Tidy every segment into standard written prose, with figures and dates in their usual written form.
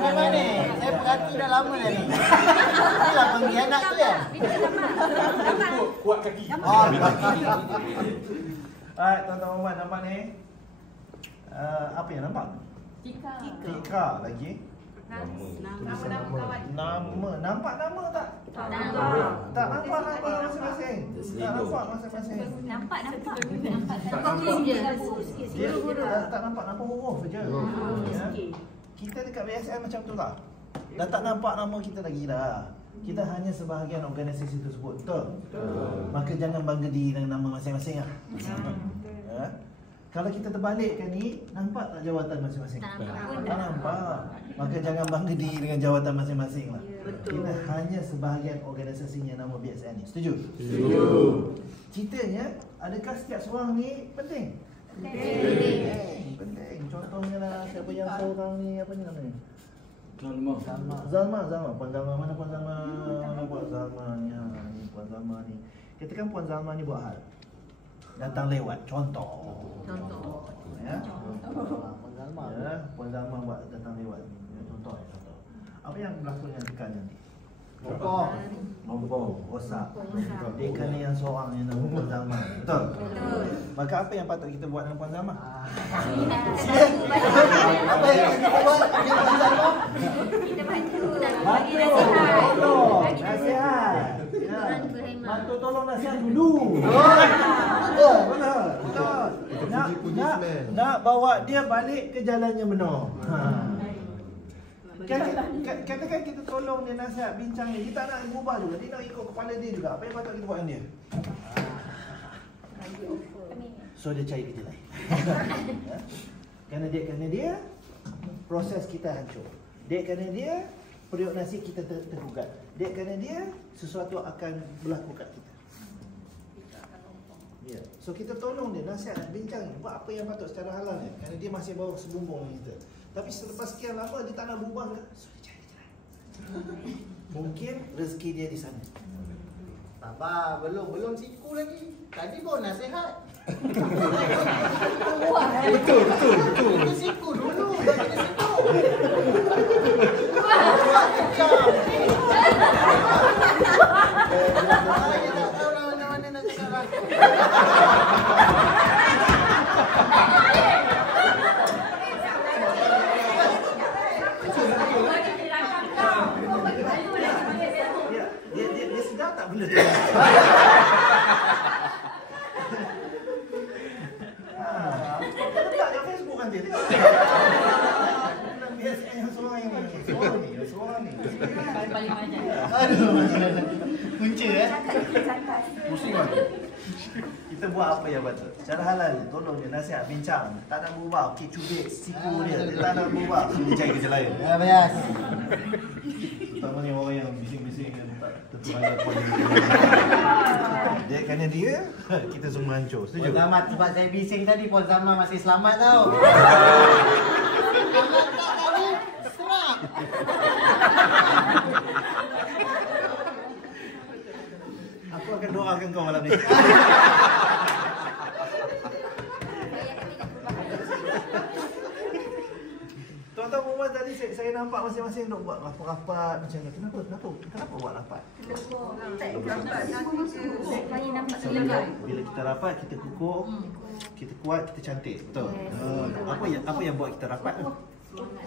Memang ni, saya perhati dah lama dah ni. Inilah pengkhianat tu ya. Kuat kaki. Oh, Alright, tuan-tuan Muhammad nampak ni? Apa yang nampak? Tika lagi. Nama. Nampak nama tak? Tak nampak nama masing-masing. Tak nampak masing-masing. Nampak. Dia tak nampak huruf saja. Ya. Kita dekat BSN macam tu tak? Dah tak nampak nama kita lagi dah. Kita hanya sebahagian organisasi tersebut. Betul? Maka jangan bangga diri dengan nama masing-masing lah. Ya. Kalau kita terbalikkan ni, nampak tak jawatan masing-masing? Tak nampak. Maka jangan bangga diri dengan jawatan masing-masing lah. Kita hanya sebahagian organisasinya nama BSN ni. Setuju? Setuju. Ceritanya, adakah setiap seorang ni penting? Penting. Contohnya lah, siapa yang seorang ni, apa ni namanya? Zalma. Puan Zalma, mana Puan Zalma? Mana Puan Zalma ni? Ni Puan Zalma ni. Katakan Puan Zalma ni buat hal. Datang lewat, contoh. Ya. Puan Zalma. Ya, Puan Zalma buat datang lewat. Contoh. Apa yang berlaku dengan tekan nanti? Lompong, rosak. Dia kena yang seorang yang nama Puan Zalma. Betul? Maka apa yang patut kita buat dengan Puan Zalma? Apa yang kita buat dengan Puan Zalma? Kita bantu. Bantu, nasihat. Bantu tolong nasihat dulu. Betul. Nak bawa dia balik ke jalan yang benar. Katakan kita tolong dia nasihat bincang ni, dia tak nak berubah juga, dia nak ikut kepala dia juga. Apa yang patut kita buat dengan dia? So dia cari kerja lain. Kerana dia proses kita hancur. Kerana dia periuk nasi kita tergugat. Kerana dia sesuatu akan berlaku kat kita. Ya. So kita tolong dia nasihat, bincang buat apa yang patut secara halal ni. Kerana dia masih bawa sebumbung dengan kita. Tapi selepas sekian lama dia tak nak berubah ke? So dia cari jalan. Mungkin rezeki dia di sana. Sabar, belum siku lagi. Tadi baru nasihat. Betul. Kita siku dulu, baru kita siku. Buat kecam. Saya tak tahu lah mana-mana nak cakap lah. Dia sedar tak benda tu? Letak kat Facebook kan dia. BSN yang seorang ni. Paling banyak. Aduh, punca Pusing kan? Kita buat apa yang patut. Secara halal, tolong dia nasihat, bincang. Tak nak berubah, okey cubit, siku dia. Dia tak nak berubah, dia cari kerja lain. Ya, bias. Pertama ni orang yang bising-bising yang tak terperanjat pun. Kerana dia, kita semua hancur. Setuju? Puan Zalma, sebab saya bising tadi, Puan Zalma masih selamat tau. Selamat tak tadi? Serap. Aku akan doakan kau malam ni. Tuan-tuan Muhammad tadi saya nampak masing-masing nak buat rapat-rapat macam ni. Kenapa buat rapat? Bila kita rapat, kita kukuh, kita kuat, kita cantik. Betul? Apa yang buat kita rapat tu?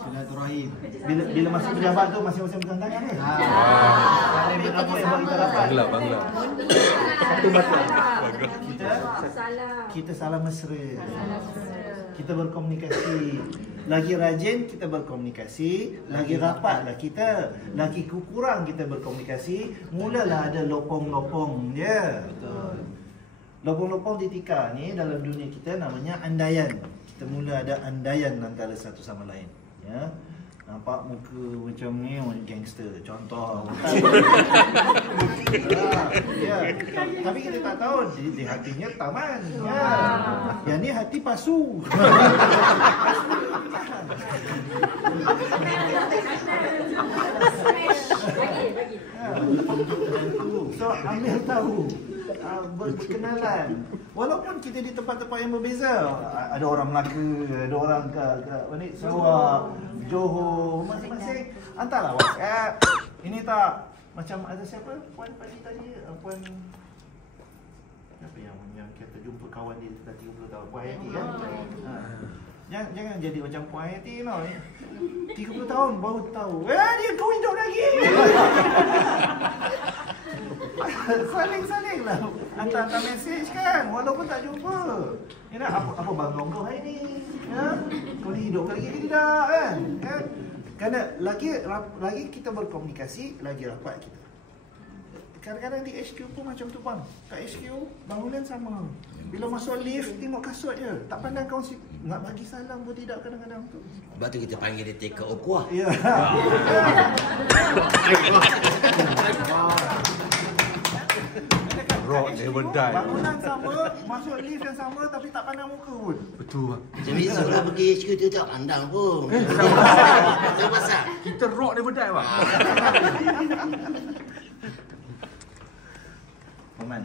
Silaturahim. Bila masuk pejabat tu masing-masing pegang tangan ni. Apa yang buat kita rapat? Bangla. Satu mata. Kita salah mesra. Kita berkomunikasi. Lagi rajin kita berkomunikasi, lagi rapatlah kita. Lagi kurang kita berkomunikasi, mulalah ada lopong-lopong dia. Betul. Lopong-lopong di tika ni dalam dunia kita namanya andaian. Kita mula ada andaian antara satu sama lain, ya. Nampak muka macam ni, gangster. Contoh. Ya. Tapi kita tak tahu di hatinya taman. Ya. Yang ni hati pasu. So ambil tahu. berkenalan. Walaupun kita di tempat-tempat yang berbeza, ada orang Melaka, ada orang ke Sarawak, Johor, masing-masing hantarlah WhatsApp. Ini tak macam ada siapa? Puan pagi tadi, Puan apa yang kita jumpa kawan dia dah 30 tahun, Puan Hayati kan? Jangan jadi macam Puan Hayati tau. 30 tahun baru tahu. Dia kau hidup lagi. Saling lah hantar mesej kan, walaupun tak jumpa. Ya, apa bangga kau hari ni? Ya? Kau ni hidup lagi ke tidak kan? Kerana lagi kita berkomunikasi, lagi rapat kita. Kadang-kadang di HQ pun macam tu bang. Kat HQ bangunan sama. Bila masuk lift tengok kasut je. Tak pandang kau nak bagi salam pun tidak kadang-kadang tu. Sebab tu kita panggil dia take okuah. Ya. Rock never die. Bangunan sama, masuk lift yang sama tapi tak pandang muka pun. Betul bang. Macam biasa lah pergi HQ tu tak pandang pun. Tak pasal. Kita rock never die bang. Maman,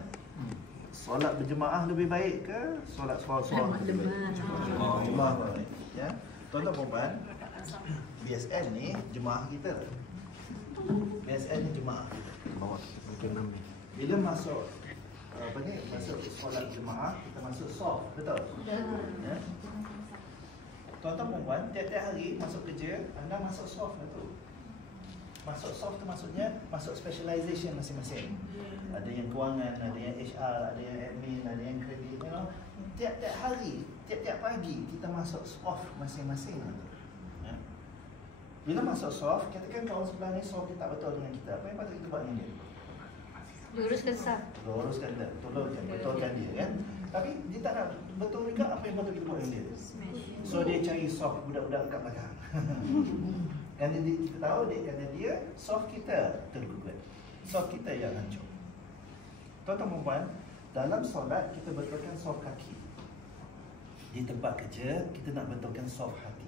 solat berjemaah lebih baik ke solat seorang-seorang lebih baik? Allah. Ya. Tuan-tuan dan puan, BSN ni jemaah kita. BSN ni jemaah kita. Bawa ke 6 ni. Bila masuk masuk solat jemaah, kita masuk soft, betul? Ya. Tuan-tuan dan puan, tiap-tiap hari masuk kerja, anda masuk soft lah tu. Masuk soft tu maksudnya masuk specialization masing-masing. Ada yang kewangan, ada yang HR, ada yang admin, ada yang kredit, you know. Tiap-tiap hari, tiap-tiap pagi kita masuk soft masing-masing. Ya. Bila masuk soft, katakan kawan sebelah ni soft dia tak betul dengan kita. Apa yang patut kita buat dengan dia? Luruskan sah. Luruskan dia, betulkan dia kan. Tapi dia tak nak betul juga, apa yang patut kita buat dengan dia? So dia cari soft budak-budak kat belakang. Kerana kita tahu kerana dia soft kita tergugat, soft kita yang hancur. Tuan-tuan dan puan, dalam solat kita betulkan soft kaki. Di tempat kerja kita nak betulkan soft hati.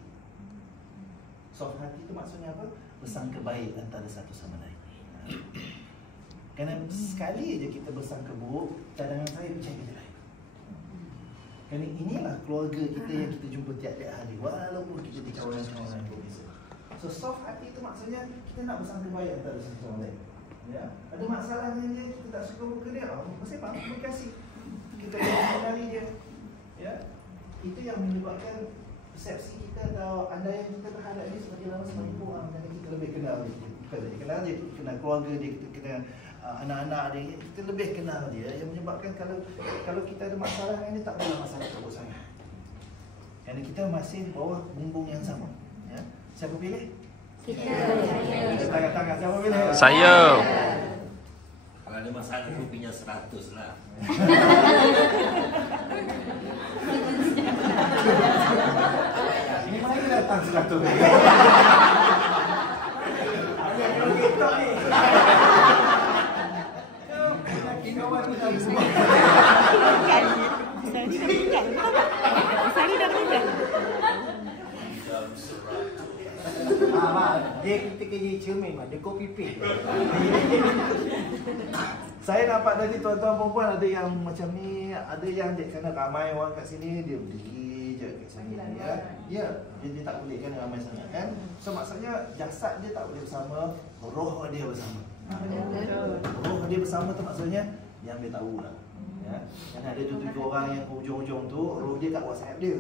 Soft hati itu maksudnya apa? Bersangka baik antara satu sama lain. Kerana sekali je kita bersangka buruk, cadangan saya percaya kita lain. Kerana inilah keluarga kita yang kita jumpa tiap-tiap hari, walaupun kita di kawasan-kawasan yang berbeza. So soft hati itu maksudnya kita nak bersangka baik antara satu sama lain. Ya, ada masalah dengan dia, kita tak suka muka dia, masih apa? Komunikasi. Kita mengenali dia. Ya, itu yang menyebabkan persepsi kita atau andaian kita terhadap dia semakin lama semakin kurang kerana kita lebih kenal dia. Kita lebih kenal dia, kita kenal keluarga dia, kita kenal anak-anak dia, kita lebih kenal dia, yang menyebabkan kalau kita ada masalah dengan dia tak ada masalah teruk sangat. Kerana kita masih bawah bumbung yang sama. Ya. Siapa pilih? Kita. Tangan-tangan siapa pilih? Saya. Kalau ada masalah aku punya 100 lah. Ini mana kita datang 100 ni? Dia ketika dia cermin, dia kopi paste. Saya nampak tadi tuan-tuan perempuan ada yang macam ni, ada yang dia kena ramai orang kat sini, dia berdiri je kat sini. Ya, dia tak boleh kan ramai sangat kan. So maksudnya jasad dia tak boleh bersama, roh dia bersama. Roh dia bersama tu maksudnya yang dia tahu lah. Ya, kan ada tu orang yang hujung-hujung tu roh dia kat WhatsApp dia.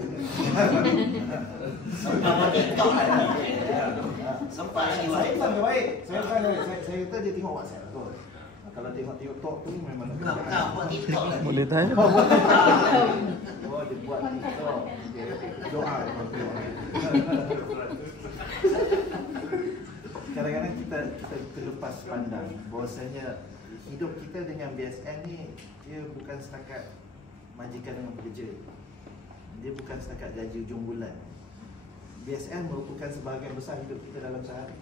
Sampai TikTok lagi. Sempat lagi. Saya bukan baik. Saya kata dia tengok WhatsApp tu. Kalau tengok TikTok tu memang Kau buat TikTok lagi. Boleh tanya. Oh, dia buat TikTok. Doa. Kadang-kadang kita terlepas pandang bahawasanya hidup kita dengan BSN ni dia bukan setakat majikan dengan pekerja. Dia bukan setakat gaji hujung bulan. BSN merupakan sebahagian besar hidup kita dalam sehari.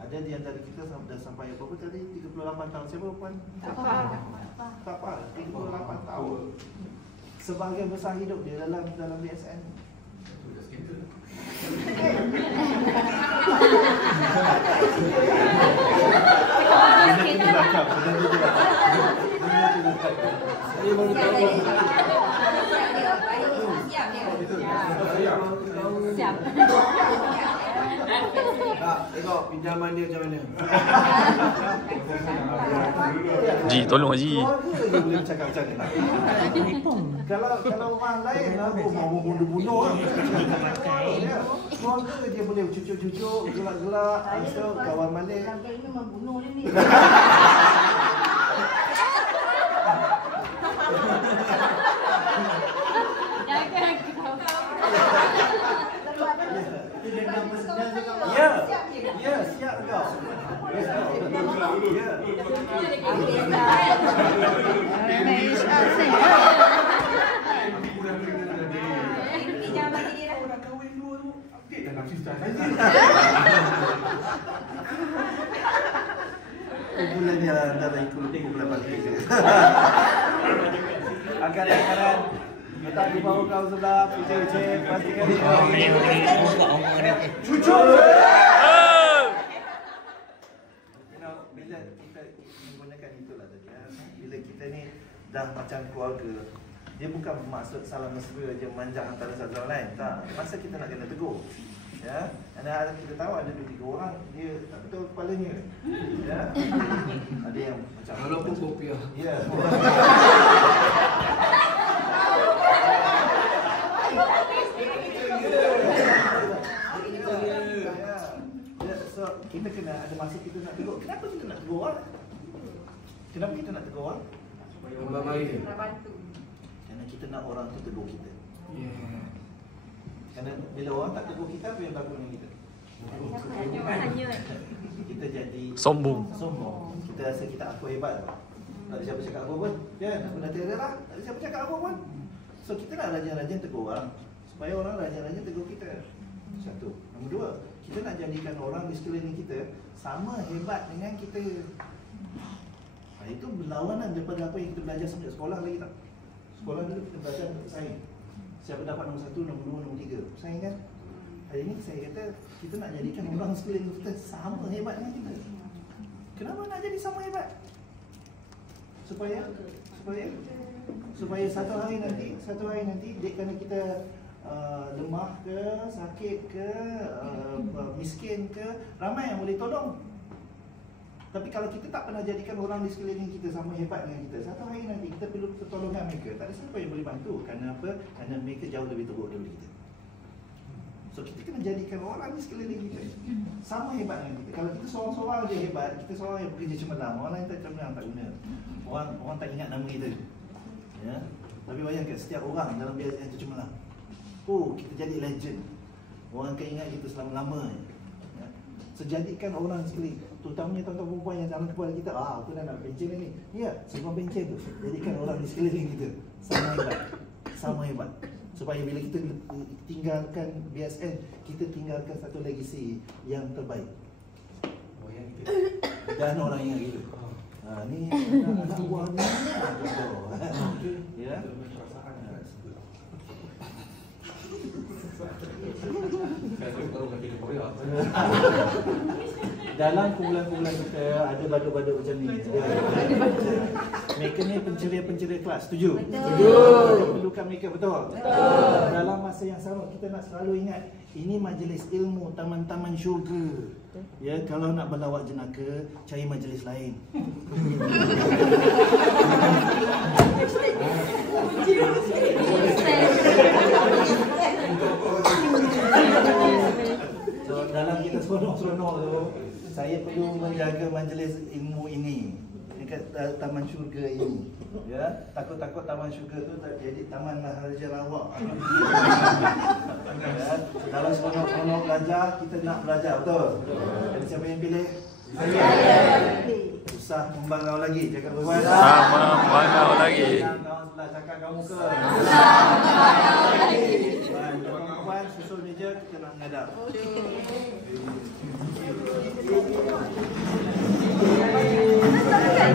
Ada di antara kita dah sampai berapa tadi? 38 tahun. Siapa puan? Tak apa. 38 tahun. Sebahagian besar hidup dia dalam BSN. Diam. Tak, tengok pinjaman dia macam mana. Ji, tolong Ji. Keluarga je boleh bercakap macam ni. Kalau orang lain lah, mau bunuh-bunuh lah. Keluarga je boleh cucuk-cucuk, gelak-gelak, so kawan balik. Sampai ini membunuh dia ni. Jangan kau. Ya, siap kau. Ya. Kumpulan ni lah antara kumpulan pagi je. Akaran-akaran letak di bawah kau sebelah, ucap-ucap, pastikan dia. Cucuk! Bila kita menggunakan itulah tadi ya. Bila kita ni dah macam keluarga, dia bukan bermaksud salah mesra je manjang antara satu sama lain. Tak, masa kita nak kena tegur. Ya, ada kita tahu ada 2-3 orang dia tak betul kepalanya. Ya. Ada yang macam Walaupun kopiah. ya. So kita kena ada masa kita nak tegur. Kenapa kita nak tegur orang? Kenapa kita nak tegur orang? Abang mari dia. Kerana kita nak orang tu tegur kita. Yeah. Kerana bila orang tak tegur kita, apa yang berlaku dengan kita? Hanyut. Kita jadi Sombong. sombong. Kita rasa kita aku hebat. Tak ada siapa cakap apa pun. Ya, aku dah tiada lah. Tak ada siapa cakap apa pun. So kita nak rajin-rajin tegur orang supaya orang rajin-rajin tegur kita. Satu. Nombor dua, kita nak jadikan orang di sekeliling kita sama hebat dengan kita. Itu berlawanan daripada apa yang kita belajar sejak sekolah lagi tak? Sekolah dulu kita belajar saing. Siapa dapat nombor 1, nombor 2, nombor 3. Saing kan? Hari ini saya kata kita nak jadikan orang sekeliling kita sama hebat dengan kita. Kenapa nak jadi sama hebat? Supaya satu hari nanti dek kerana kita lemah ke, sakit ke, miskin ke, ramai yang boleh tolong. Tapi kalau kita tak pernah jadikan orang di sekeliling kita sama hebat dengan kita, satu hari nanti kita perlu pertolongan mereka. Tak ada siapa yang boleh bantu. Kerana apa? Kerana mereka jauh lebih teruk daripada kita. So kita kena jadikan orang di sekeliling kita sama hebat dengan kita. Kalau kita seorang-seorang je hebat, kita seorang yang bekerja cemerlang, orang lain tak cemerlang, tak guna. Orang tak ingat nama kita. Ya. Tapi bayangkan setiap orang dalam BSN tu cemerlang. Oh, kita jadi legend. Orang akan ingat kita selama-lamanya. Ya. So jadikan orang sekeliling, terutamanya tuan-tuan perempuan yang dalam kepala kita, aku dah nak pencen ni. Ya, sebab pencen tu jadikan orang di sekeliling kita sama hebat. Sama hebat. Supaya bila kita tinggalkan BSN, kita tinggalkan satu legasi yang terbaik. Dan orang ingat gitu. Ni anak buah ni. Ya. Dalam kumpulan-kumpulan kita ada badut-badut macam ni. Mereka ni penceria-penceria kelas. Setuju? Setuju. Kita perlukan mereka, betul? Betul. Dalam masa yang sama kita nak selalu ingat, ini majlis ilmu taman-taman syurga. Ya, kalau nak berlawat jenaka, cari majlis lain. So, dalam kita seronok-seronok tu, saya perlu menjaga majlis ilmu ini dekat taman syurga ini. Ya, takut-takut taman syurga tu tak jadi taman Maharaja Lawak. Ya, dalam seronok-seronok belajar, kita nak belajar, betul? Jadi siapa yang pilih? Saya. Usah membangau lagi, cakap perempuan. Usah membangau lagi. Kawan sebelah cakap kamu ke? Perempuan susul meja, kita nak menghadap. Kan?